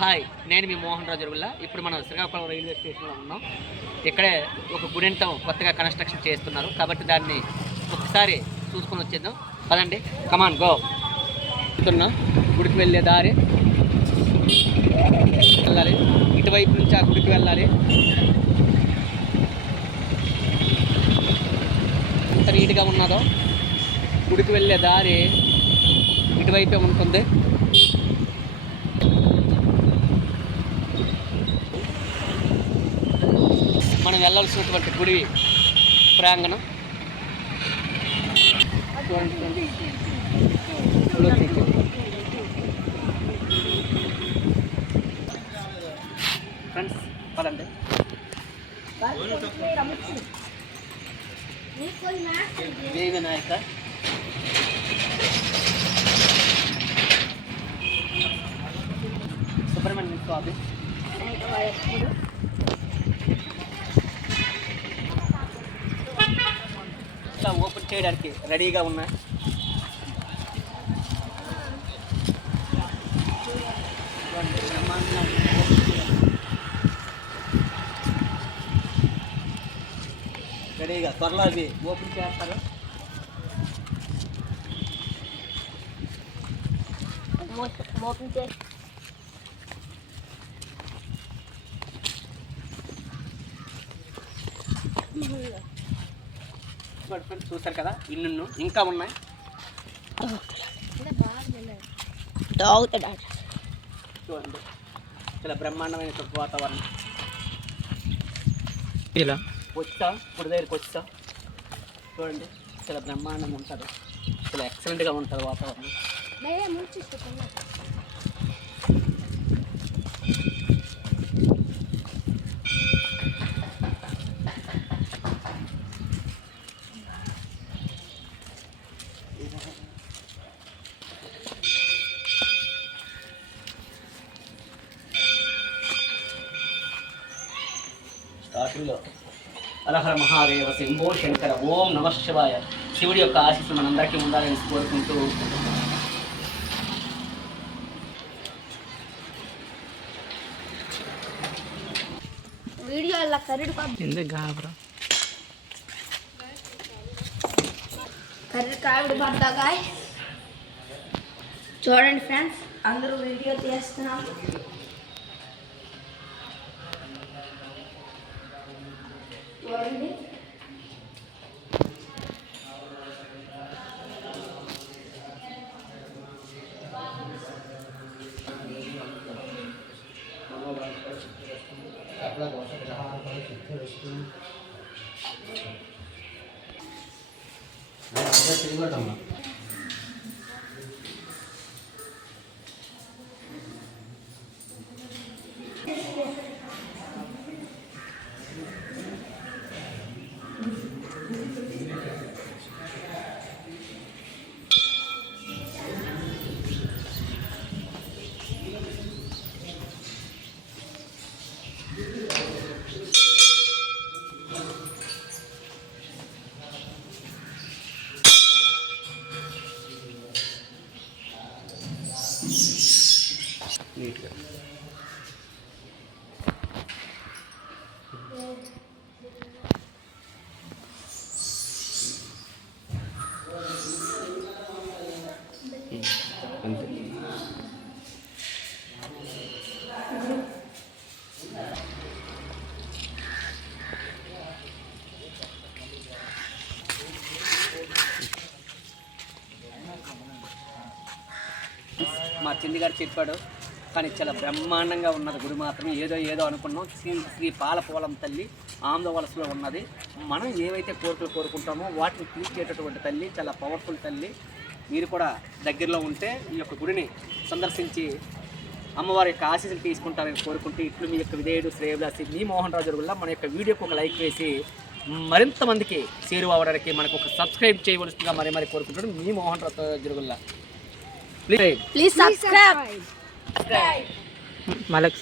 Hi, నేను మీ మోహన్ రాజు జరుగుల్లా. ఇప్పుడు మనం శ్రీకాకుళం రైల్వే స్టేషన్లో ఉన్నాం. ఇక్కడే ఒక గుడితో కొత్తగా కన్స్ట్రక్షన్ చేస్తున్నారు కాబట్టి దాన్ని ఒకసారి చూసుకొని వచ్చేద్దాం. పదండి, కమాన్ గో. గుడికి వెళ్ళే దారి వెళ్ళాలి, ఇటువైపు నుంచి ఆ గుడికి వెళ్ళాలి. ఎంత నీట్గా ఉన్నదో. గుడికి వెళ్ళే దారి ఇటువైపే ఉంటుంది. మనం వెళ్ళాల్సినటువంటి గుడి ప్రాంగణం. ఫ్రెండ్స్ పదండి. జై వినాయక. సుబ్రహ్మణ్యం స్వామి ఓపెన్ చేయడానికి రెడీగా ఉన్నాయి. రెడీగా త్వరలో అవి ఓపెన్ చేస్తారు. ఫ్రెండ్స్ చూసారు కదా, ఇల్లు ఇంకా ఉన్నాయి. చూడండి, చాలా బ్రహ్మాండమైన వాతావరణం. ఇలా వచ్చా గుడి దగ్గరికి వచ్చా, చూడండి చాలా బ్రహ్మాండంగా ఉంటుంది. చాలా ఎక్సలెంట్గా ఉంటుంది వాతావరణం. స్టార్టింగ్లో హరహర మహాదేవ శంభో శంకర ఓం నమ శివాయ, శివుడి యొక్క ఆశీస్సులు మనందరికీ ఉండాలని కోరుకుంటూ చూడండి ఫ్రెండ్స్, అందరూ వీడియో తీస్తున్నారు. చూడండి, నీట్గా మా చిన్నిగారు చెప్పాడు, కానీ చాలా బ్రహ్మాండంగా ఉన్నది గుడి మాత్రం. ఏదో అనుకున్నాం. శ్రీ పాలపోలం తల్లి ఆంధ్రవలసలో ఉన్నది. మనం ఏవైతే కోరికలు కోరుకుంటామో వాటిని తీర్చేటటువంటి తల్లి, చాలా పవర్ఫుల్ తల్లి. మీరు కూడా దగ్గరలో ఉంటే ఈ యొక్క గుడిని సందర్శించి అమ్మవారి యొక్క ఆశీస్సులు తీసుకుంటారని కోరుకుంటూ ఇట్లు మీ యొక్క విధేయుడు శ్రేయభిలాషి మీ మోహన్ రాజు జరుగుల్లా. మన యొక్క వీడియోకి ఒక లైక్ వేసి మరింత మందికి చేరువవడానికి మనకు ఒక సబ్స్క్రైబ్ చేయవలసిందిగా మరి కోరుకుంటాడు మీ మోహన్ రాజు జరుగుల్లా. Please subscribe. Malex.